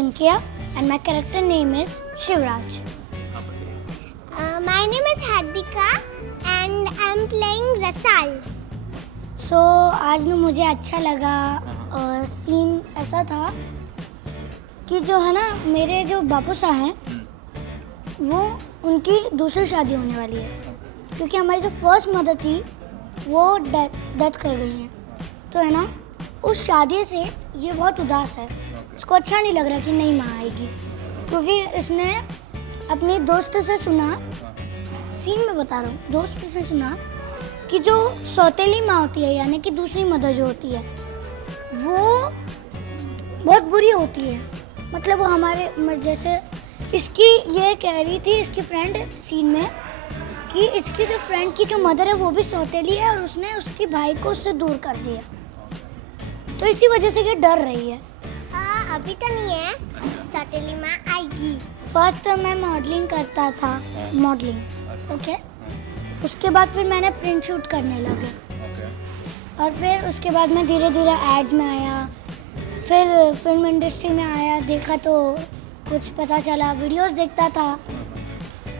Ajinkya and my character name is Shivraj. My name is Hardika and I'm playing Rasal. So आज ना मुझे अच्छा लगा और सीन ऐसा था कि जो है ना मेरे जो बापू साहब हैं वो उनकी दूसरी शादी होने वाली है क्योंकि हमारी जो फर्स्ट मदर थी वो डेथ कर गई हैं। तो है ना उस शादी से ये बहुत उदास है, इसको अच्छा नहीं लग रहा कि नहीं माँ आएगी क्योंकि इसने अपनी दोस्त से सुना, सीन में बता रहा हूँ, दोस्त से सुना कि जो सौतेली माँ होती है यानी कि दूसरी मदर जो होती है वो बहुत बुरी होती है। मतलब वो हमारे जैसे इसकी ये कह रही थी इसकी फ्रेंड सीन में कि इसकी जो फ्रेंड की जो मदर है वो भी सौतेली है और उसने उसके भाई को उससे दूर कर दिया, तो इसी वजह से ये डर रही है। अभी तो नहीं है, सौतेली माँ आएगी। फर्स्ट तो मैं मॉडलिंग करता था, मॉडलिंग ओके, उसके बाद फिर मैंने प्रिंट शूट करने लगे और फिर उसके बाद मैं धीरे धीरे एड्स में आया, फिर फिल्म इंडस्ट्री में आया, देखा तो कुछ पता चला, वीडियोस देखता था।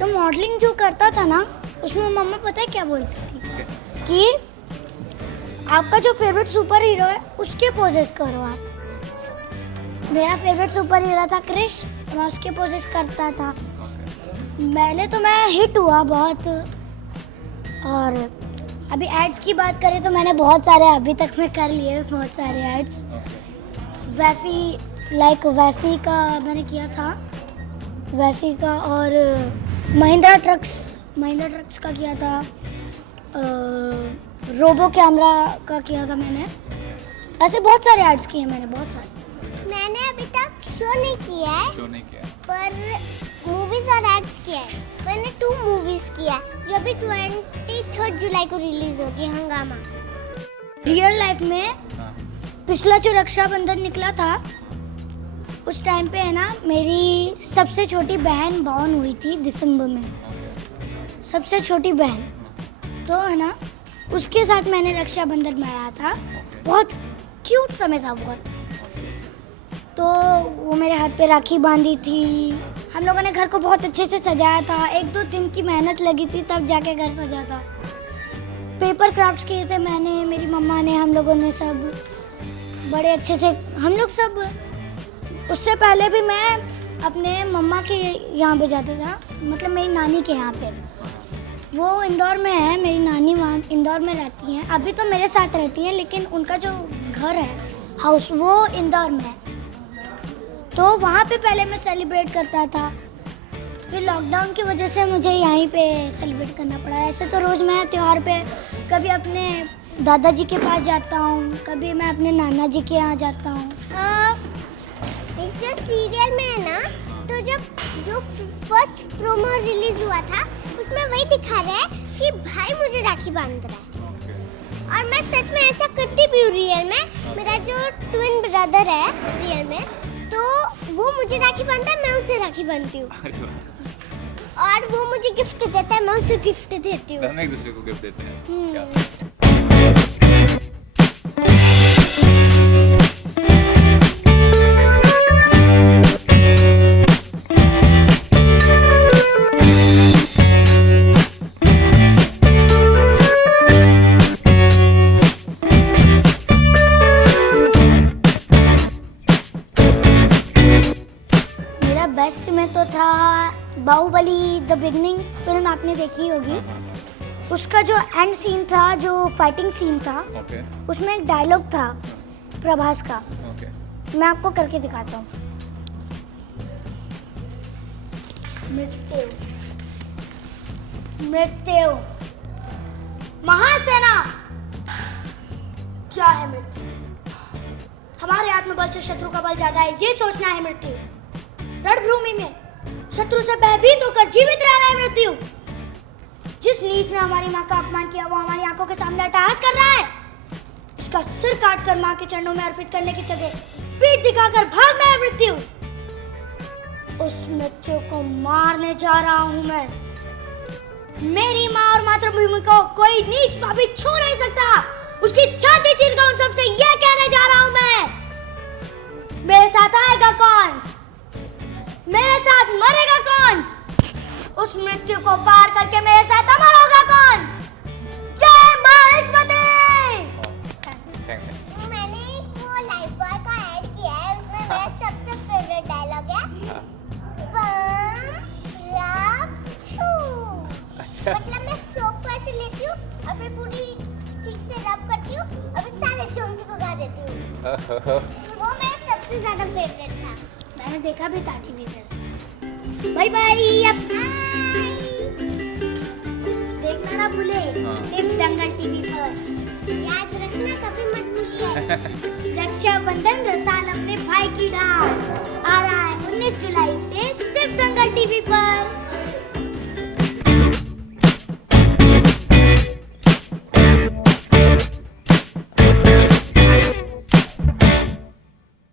तो मॉडलिंग जो करता था ना उसमें मम्मा पता है क्या बोलती थी कि आपका जो फेवरेट सुपर हीरो है उसके पोजेस करो आप। मेरा फेवरेट सुपर हीरो था क्रिश, तो मैं उसके पोजेस करता था। पहले तो मैं हिट हुआ बहुत और अभी एड्स की बात करें तो मैंने बहुत सारे अभी तक में कर लिए, बहुत सारे एड्स। वैफी का मैंने किया था, वैफी का, और महिंद्रा ट्रक्स का किया था, रोबो कैमरा का किया था मैंने। ऐसे बहुत सारे एड्स किए मैंने, बहुत सारे। मैंने अभी तक शो नहीं किया है, पर मूवीज और एड्स किया है। मैंने 2 मूवीज किया है जो अभी 23 जुलाई को रिलीज होगी, हंगामा। रियल लाइफ में पिछला जो रक्षाबंधन निकला था उस टाइम पे है ना मेरी सबसे छोटी बहन बॉर्न हुई थी दिसंबर में, सबसे छोटी बहन। तो है ना उसके साथ मैंने रक्षाबंधन मनाया था, बहुत क्यूट समय था बहुत। तो वो मेरे हाथ पे राखी बांधी थी, हम लोगों ने घर को बहुत अच्छे से सजाया था, 1-2 दिन की मेहनत लगी थी तब जाके घर सजा था। पेपर क्राफ्ट्स किए थे मैंने, मेरी मम्मा ने, हम लोगों ने सब बड़े अच्छे से, हम लोग सब। उससे पहले भी मैं अपने मम्मा के यहाँ पे जाता था, मतलब मेरी नानी के यहाँ पे, वो इंदौर में है, मेरी नानी वहाँ इंदौर में रहती हैं। अभी तो मेरे साथ रहती हैं लेकिन उनका जो घर है हाउस वो इंदौर में है। तो वहाँ पे पहले मैं सेलिब्रेट करता था, फिर लॉकडाउन की वजह से मुझे यहीं पे सेलिब्रेट करना पड़ा। ऐसे तो रोज़ मैं त्यौहार पे कभी अपने दादाजी के पास जाता हूँ, कभी मैं अपने नाना जी के यहाँ जाता हूँ। इस जो सीरियल में है ना, तो जो फर्स्ट प्रोमो रिलीज हुआ था उसमें वही दिखा रहा है कि भाई मुझे राखी बांध रहा है, और मैं सच में ऐसा करती भी हूँ रियल में। मेरा जो ट्विन ब्रदर है रियल में, तो वो मुझे राखी बांधता है, मैं उसे राखी बांधती हूँ, और वो मुझे गिफ्ट देता है, मैं उसे गिफ्ट देती हूँ। दोनों एक दूसरे को गिफ्ट देते हैं। बेस्ट में तो था बाहुबली द बिगनिंग फिल्म, आपने देखी होगी। उसका जो एंड सीन था, जो फाइटिंग सीन था, उसमें एक डायलॉग था प्रभास का, मैं आपको करके दिखाता हूँ। मृत्यु महासेना, क्या है मृत्यु? हमारे आत्मबल से शत्रु का बल ज्यादा है, ये सोचना है मृत्यु। रणभूमि में शत्रु से भयभीत होकर जीवित रहना है मृत्यु। जिस नीच ने हमारी माँ का अपमान किया वो हमारी आंखों के सामने अट्टहास कर रहा है, उसका सिर काटकर माँ के चरणों में अर्पित करने की जगह पीठ दिखाकर भागना है मृत्यु। उस मृत्यु को मारने जा रहा हूं मैं। मेरी माँ और मातृभूमि को कोई नीच पापी छू नहीं सकता। उसकी छाती चीरकर उन सबसे यह कहने जा रहा हूं मैं, मेरे साथ आएगा कौन? उस मृत्यु को पार करके मेरे साथ अमर होगा कौन? जय महेशमती। Thank you. मैंने एक वो लाइफ बॉय का ऐड किया है, उसमें मेरा सबसे फेवरेट डायलॉग है बम रब छू। अच्छा। मतलब मैं सोप को ऐसे लेती हूँ और फिर पूरी ठीक से रब करती हूँ और फिर सारे germs को भगा देती हूँ। वो मेरा सबसे ज्यादा फेवरेट था। मैंने देखा भी था टीवी पे। Bye bye. अब देखना ना भूले, हाँ। सिर्फ दंगल टीवी पर। याद रखना, कभी मत भूलिए। रक्षाबंधन रसाल अपने भाई की डाल आ रहा है 19 जुलाई से सिर्फ दंगल टीवी पर।